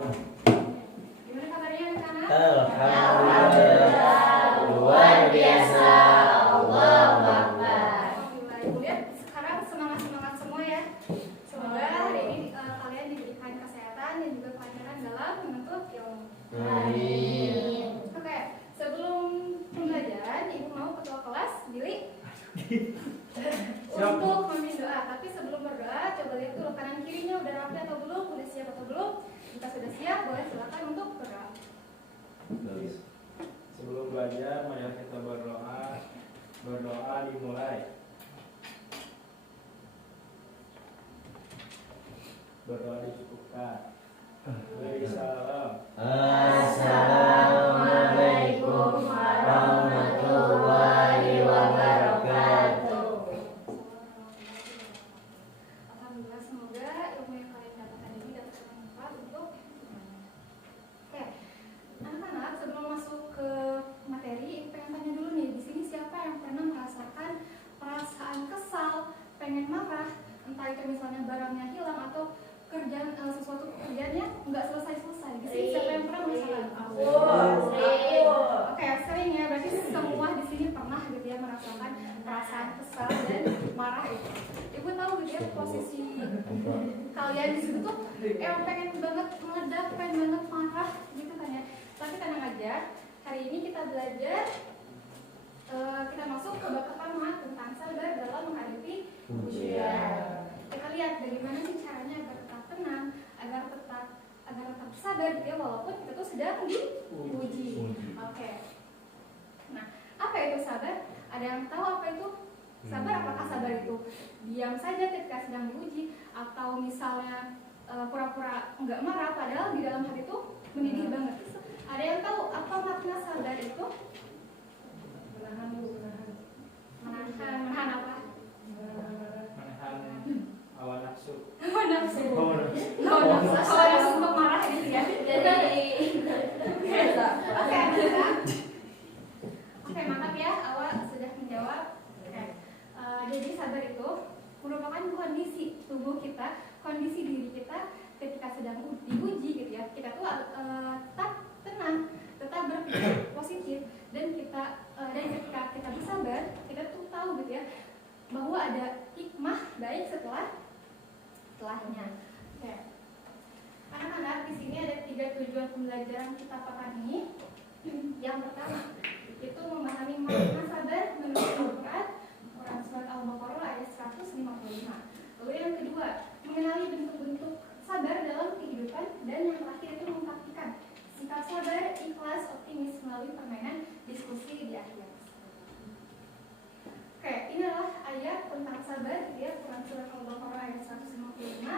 Gimana kabarnya anak-anak? Alhamdulillah, luar biasa. Allahu Akbar. Alhamdulillah, Ibu lihat sekarang semangat semua ya. Semoga hari ini kalian diberikan kesehatan dan juga kelancaran dalam menuntut ilmu. Amin. Oke, sebelum pembelajaran, Ibu mau ketua kelas Billy untuk memimpin doa. Tapi sebelum berdoa, coba lihat dulu kanan kirinya udah rapi atau belum, udah siap atau belum. Jika sudah siap, boleh silakan untuk berdoa. Sebelum belajar, mari kita berdoa. Berdoa dimulai. Berdoa dicukupkan. Beri salam. Assalamualaikum warahmatullahi wabarakatuh. Alhamdulillah, semoga ilmu yang kalian dapatkan ini dapat bermanfaat untuk semuanya. Oke, anak-anak, sebelum masuk ke materi, pengen tanya dulu nih, di sini siapa yang pernah merasakan perasaan kesal, pengen marah, entah itu misalnya barangnya hilang atau kerjaan sesuatu pekerjaannya nggak selesai. Di sini siapa yang pernah merasakan? Aku. Oke, sering ya. Berarti semua di sini pernah gitu ya merasakan perasaan kesal dan marah itu. Ibu tahu gitu ya posisi kalian di situ tuh pengen banget meledak, pengen banget marah gitu kan ya. Tapi tenang aja, hari ini kita belajar kita masuk ke bab pertama tentang sabar dalam menghadapi ujian. Kita lihat bagaimana sih caranya agar tetap tenang, agar tetap sabar gitu ya, walaupun kita tuh sedang diuji. Oke. Nah, apa itu sabar? Ada yang tahu apa itu sabar? Apakah sabar itu diam saja ketika sedang diuji, atau misalnya pura-pura enggak marah padahal di dalam hati itu mendidih banget? Ada yang tahu apa makna sabar itu? Menahan apa? Menahan hawa nafsu. Hawa nafsu untuk marah gitu ya. Oke, mantap ya, awal sudah menjawab. Oke. Jadi sabar itu merupakan kondisi tubuh kita, kondisi diri kita ketika sedang diuji gitu ya. Kita tuh tetap tenang, tetap berpikir positif, dan ketika kita bersabar, kita tuh tahu gitu ya bahwa ada hikmah baik setelahnya. Oke. Anak-anak, di sini ada 3 tujuan pembelajaran kita pekan ini. Yang pertama itu memahami makna sabar menurut Al-Quran, Quran surat Al-Baqarah ayat 155. Lalu yang kedua, mengenali bentuk-bentuk sabar dalam kehidupan, dan yang terakhir itu mempraktikkan sikap sabar, ikhlas, optimis melalui permainan diskusi di akhir. Oke, inilah ayat tentang sabar ya, Quran surat Al-Baqarah ayat 155.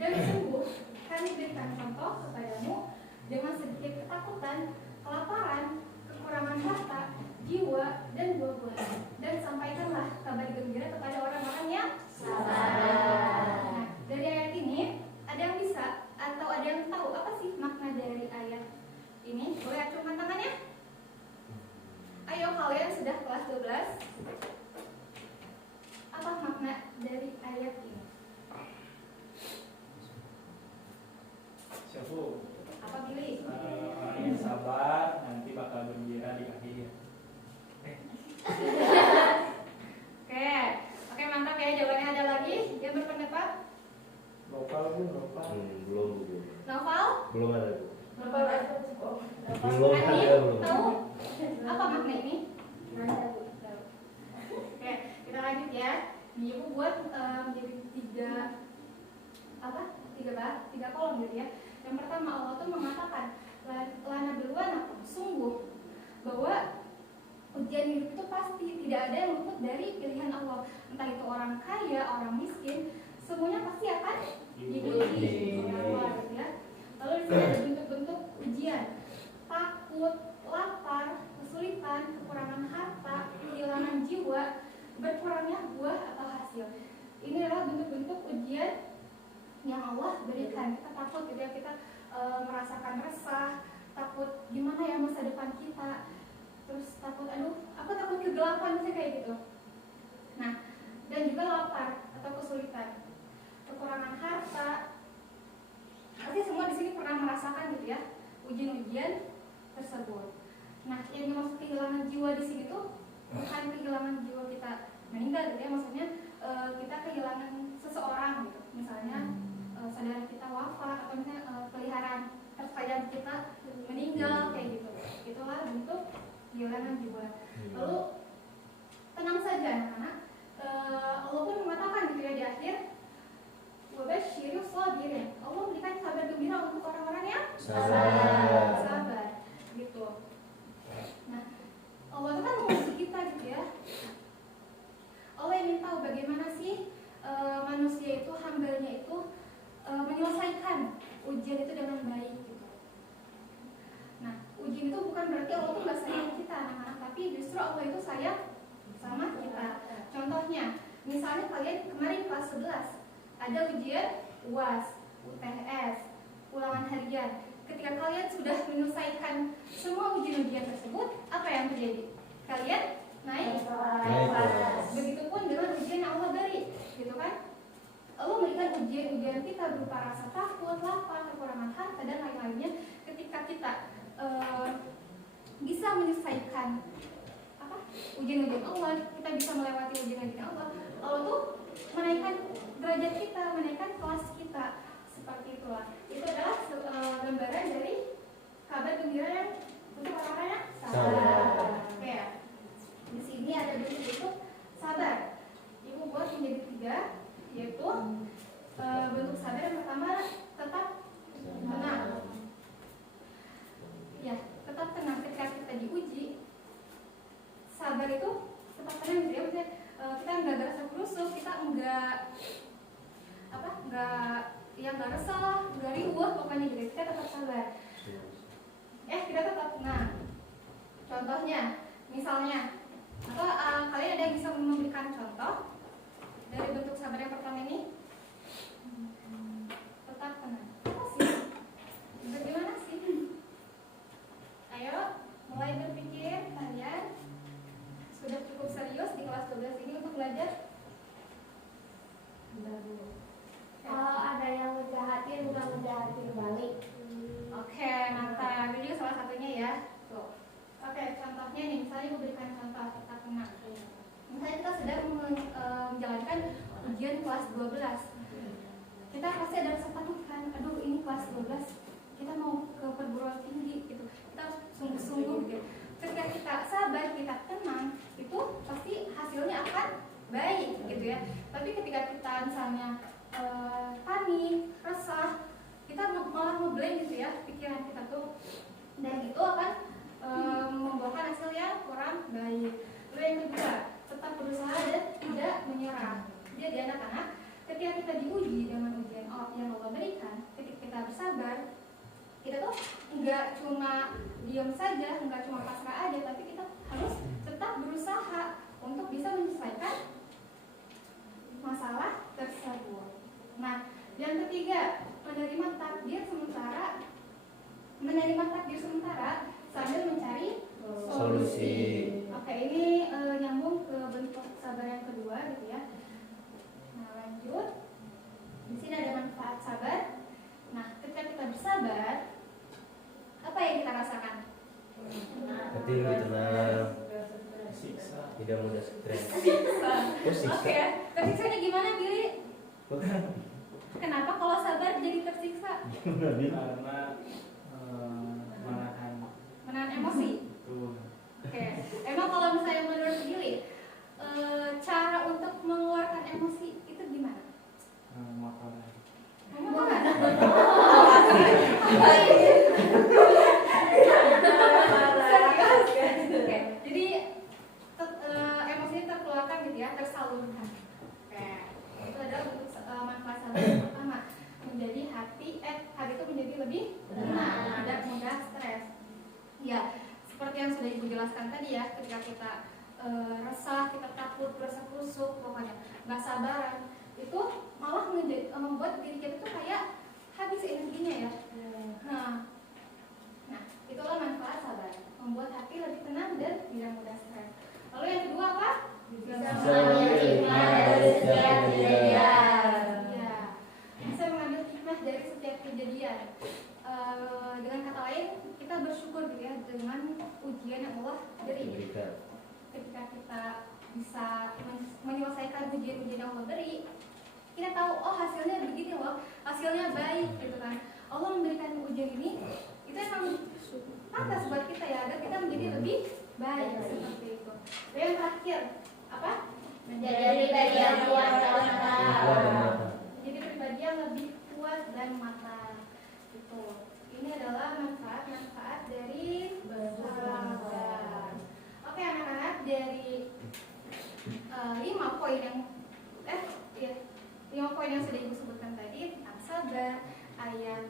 Dan sungguh kami berikan contoh kepadamu dengan sedikit ketakutan, kelaparan, kekurangan harta, jiwa, dan buah-buahan. Dan sampaikanlah kabar gembira kepada orang-orang yang sabar. Nah, dari ayat ini ada yang bisa atau ada yang tahu apa sih makna dari ayat ini? Boleh acungkan tangannya? Ayo, kalian sudah kelas 12. Apa makna dari ayat ini? Siapa? Apa Billy? Orang yang sabar nanti bakal gembira di akhir. Oke, mantap ya, jawabannya. Ada lagi yang berpendapat? Lokal. Novel? Belum ada. Andi, tahu apa makna ini? Oke, kita lanjut ya. Ini Ibu buat menjadi tiga kolom gitu ya. Yang pertama, Allah tuh mengatakan lana berwana, sungguh bahwa ujian hidup itu pasti tidak ada yang luput dari pilihan Allah. Entah itu orang kaya, orang miskin, semuanya pasti akan diuji oleh Allah gitu ya. Lalu di sini ada bentuk-bentuk ujian: takut, lapar, kesulitan, kekurangan harta, kehilangan jiwa, berkurangnya buah atau hasil. Ini adalah bentuk-bentuk ujian yang Allah berikan. Kita takut gitu ya, kita merasakan resah, takut gimana ya masa depan kita, terus takut aku takut kegelapan sih kayak gitu. Nah, dan juga lapar atau kesulitan, kekurangan harta. Pasti semua di sini pernah merasakan gitu ya ujian-ujian tersebut. Nah, yang dimaksud kehilangan jiwa di sini tuh bukan kehilangan jiwa kita meninggal gitu ya, maksudnya kita kehilangan seseorang gitu, misalnya saudara kita wafat atau misalnya peliharaan tersayang kita meninggal kayak gitu. Itulah bentuk kehilangan jiwa. Lalu tenang saja anak-anak, Allah pun mengatakan gitu ya di akhir, wabashshirus sabirin. Allah memberikan kabar gembira untuk orang-orang yang sabar gitu. Nah, Allah itu kan menguji kita gitu ya. Allah ingin tahu bagaimana sih manusia itu, hambanya itu menyelesaikan ujian itu dengan baik gitu. Nah, ujian itu bukan berarti Allah tuh nggak sayang kita anak-anak, tapi justru Allah itu sayang sama kita. Contohnya, misalnya kalian kemarin kelas 11 ada ujian UAS, UTS, ulangan harian. Ketika kalian sudah menyelesaikan semua ujian-ujian tersebut, apa yang terjadi? Kalian naik kelas. Begitupun dengan ujian yang Allah beri, gitu kan? Allah memberikan ujian-ujian kita berupa rasa takut, lapar, kekurangan harta dan lain-lainnya. Ketika kita bisa menyelesaikan ujian-ujian Allah, kita bisa melewati ujian-ujian Allah. Allah tuh menaikkan derajat kita, menaikkan kelas kita, seperti itulah. Itu adalah gambaran dari kabar gembira yang untuk orang-orang yang sabar. Oke, di sini ada bentuk sabar. Ibu buat menjadi 3, yaitu bentuk sabar yang pertama tetap tenang. Ya, tetap tenang ketika kita diuji. Sabar itu tetap tenang gitu ya, maksudnya kita nggak gerasa kerusuk, kita nggak resah, nggak riuh, pokoknya gitu. Kita tetap sabar. Kita tetap tenang. Contohnya, misalnya, atau kalian ada yang bisa memberikan contoh dari bentuk sabar yang pertama ini? Tetap tenang. Apa sih? Bagaimana sih? Ayo, mulai berpikir kalian. Sudah cukup serius di kelas 12 ini untuk belajar? Kalau ada yang ngejahatin, bukan ngejahatin balik. Oke, mantap. Ini juga salah satunya ya. Tuh. Oke, contohnya nih, misalnya ibu berikan contoh tetap tenang. Misalnya kita sedang menjalankan ujian kelas 12. Kita pasti ada rasa takut kan, aduh ini kelas 12, kita mau ke perguruan tinggi gitu. Kita harus sungguh-sungguh gitu. Ketika kita sabar, kita tenang, itu pasti hasilnya akan baik gitu ya. Tapi ketika kita misalnya panik, resah, kita malah ngeblank gitu ya pikiran kita tuh, dan itu akan membuahkan hasil yang kurang baik. Lalu yang kedua, tetap berusaha dan tidak menyerah. Jadi anak-anak, ketika kita diuji dengan ujian yang Allah berikan, ketika kita bersabar, kita tuh nggak cuma diam saja, nggak cuma pasrah aja, tapi kita harus tetap berusaha untuk bisa menyelesaikan masalah tersebut. Nah, yang ketiga, menerima takdir sementara sambil mencari solusi. Oke, ini nyambung ke bentuk sabar yang kedua gitu ya. Nah, lanjut. Di sini ada manfaat sabar. Nah, ketika kita bersabar, apa yang kita rasakan? Hati lebih tenang, tidak mudah stres. Oke, tersiksanya gimana, Billy? Kenapa kalau sabar jadi tersiksa? Karena menahan emosi. Oke, emang kalau misalnya menurut Billy, cara untuk mengeluarkan emosi itu gimana? Makanan. Oke, jadi emosinya terkeluarkan gitu ya, tersalurkan. Oke, itu adalah bentuk manfaat sabar yang pertama, menjadi hati itu menjadi lebih tenang, tidak mudah stres. Ya, seperti yang sudah ibu jelaskan tadi ya, ketika kita resah, kita takut, berasa kusuk, pokoknya nggak sabaran, itu malah membuat diri kita tuh kayak habis energinya ya. Nah, itulah manfaat sabar, membuat hati lebih tenang dan tidak mudah stres. Lalu yang kedua apa? Bisa mengambil hikmah dari setiap kejadian. Ya, bisa mengambil hikmah dari setiap kejadian. Dengan adalah beri. Ketika kita bisa menyelesaikan ujian-ujian yang Allah beri, kita tahu oh hasilnya begini loh, hasilnya baik gitu kan. Allah memberikan ujian ini itu emang pantas buat kita ya, agar kita menjadi lebih baik seperti itu. Dan yang terakhir apa? Menjadi pribadi yang kuat dan matang. Jadi pribadi yang lebih kuat dan matang. Itu. Ini adalah manfaat-manfaat dari sabar. Oke anak-anak, dari 5 poin yang 5 poin yang sudah Ibu sebutkan tadi tentang sabar, ayat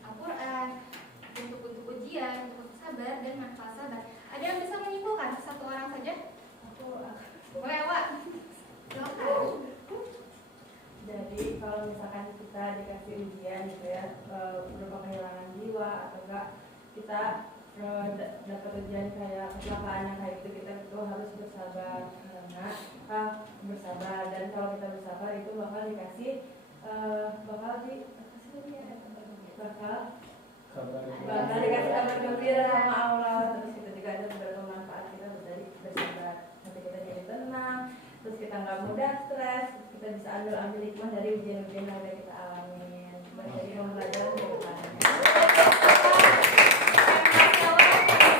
Al-Quran, bentuk-bentuk ujian, bentuk sabar, dan manfaat sabar. Ada yang bisa menyimpulkan? Satu orang saja? Boleh, Wak? Silakan. Jadi kalau misalkan kita dikasih ujian gitu ya, berupa kehilangan jiwa atau enggak, kita dapat ujian kayak kecelakaan yang kayak itu, kita itu harus bersabar karena bersabar. Dan kalau kita bersabar itu bakal dikasih bakal dikasih kabar gembira sama Allah. Terus kita juga ada beberapa manfaat kita bersabar, nanti kita jadi tenang, terus kita nggak mudah stres, kita bisa ambil hikmah dari ujian-ujian yang udah kita alamin, menjadi pembelajaran ke depannya.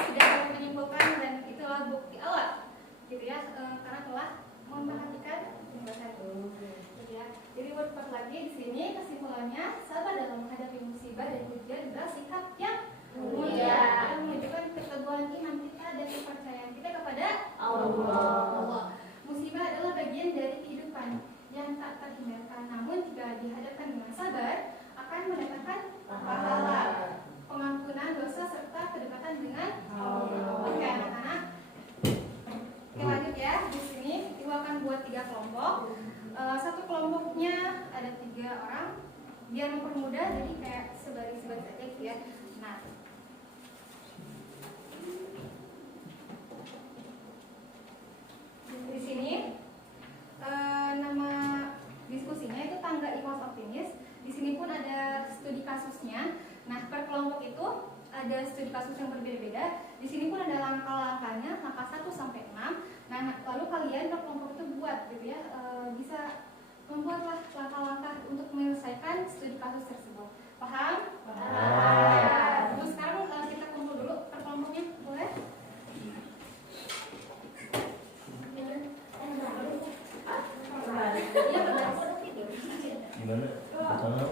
Sudah menyimpulkan dan itulah bukti Allah, gitu ya, karena telah memperhatikan pembahasan itu. Ya. Jadi buat lagi di sini kesimpulannya, sabar dalam menghadapi musibah dan ujian bersikap yang mulia dan menunjukkan keteguhan iman kita dan kepercayaan kita kepada Allah. Musibah adalah bagian dari kehidupan yang tak terhindarkan, namun jika dihadapkan dengan sabar akan mendatangkan pahala, pengampunan dosa serta kedekatan dengan Allah. Oke anak-anak, oke lanjut ya. Di sini Ibu akan buat 3 kelompok. Satu kelompoknya ada 3 orang, biar mempermudah, jadi kayak sebaris aja gitu ya. Nah, di sini nama diskusinya itu tangga ikhlas optimis. Di sini pun ada studi kasusnya. Nah, per kelompok itu ada studi kasus yang berbeda-beda. Di sini pun ada langkah-langkahnya, langkah 1 sampai 6. Nah, lalu kalian per kelompok itu buat gitu ya, bisa membuatlah langkah-langkah untuk menyelesaikan studi kasus tersebut. Paham? Paham. Terus sekarang kita kumpul dulu per kelompoknya, boleh? Iya, benar. Gimana? Bersama?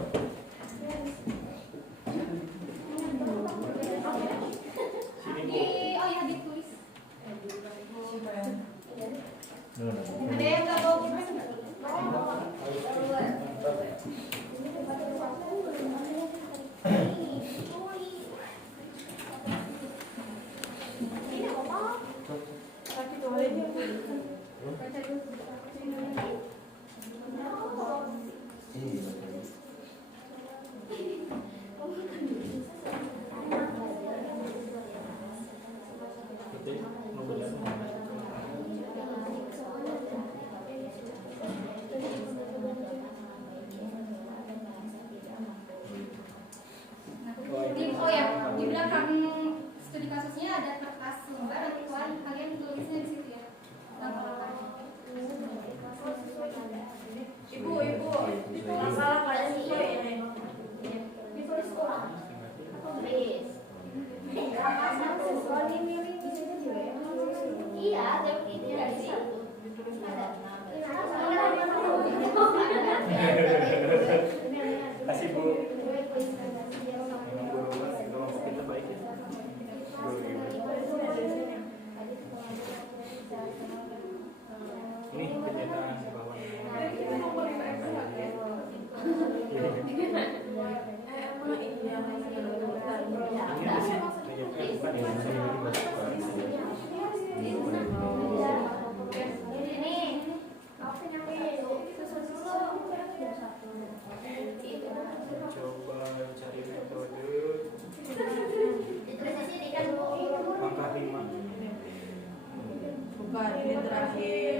Oh ya, ditulis. Gimana? Ada yang nggak mau gimana? Oh ya, di belakang studi kasusnya ada kertas lembar, nanti kalian tulisnya di situ ya. Ibu, Masalah pada siswa ini ditulis ulang. Tulis. Siswa dimilih di sini juga ya. Iya, tapi ini dari situ. Ada. Kasih Bu. Kita baik ya. Ini kenyataan di bawah. Coba cari metode langkah 5. Bukan, ini terakhir.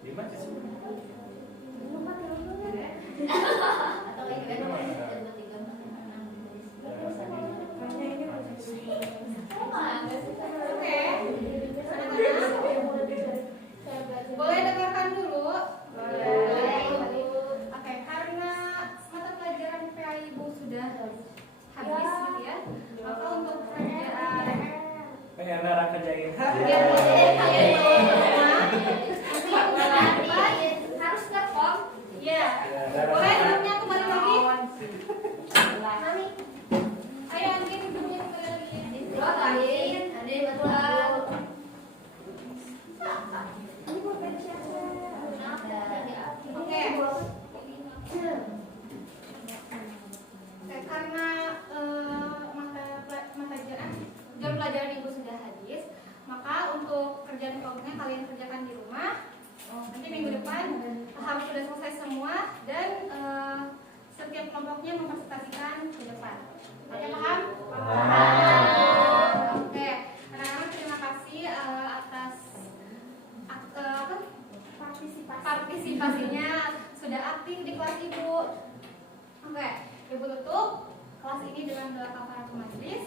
Lima sih. Atau ini kan Boleh duduknya kembali lagi. Mami, Ayo Andin duduknya kembali lagi. Andin, betul. Ini mau beda siapa? Oke. Karena jam pelajaran ibu sudah habis, maka untuk kerjaan kelompoknya kalian kerjakan di rumah. Nanti minggu depan harus sudah selesai semua dan setiap kelompoknya mempresentasikan ke depan. Ada paham? Oke, anak-anak terima kasih atas partisipasinya sudah aktif di kelas ibu. Oke, ibu tutup kelas ini dengan doa kafaratul majelis.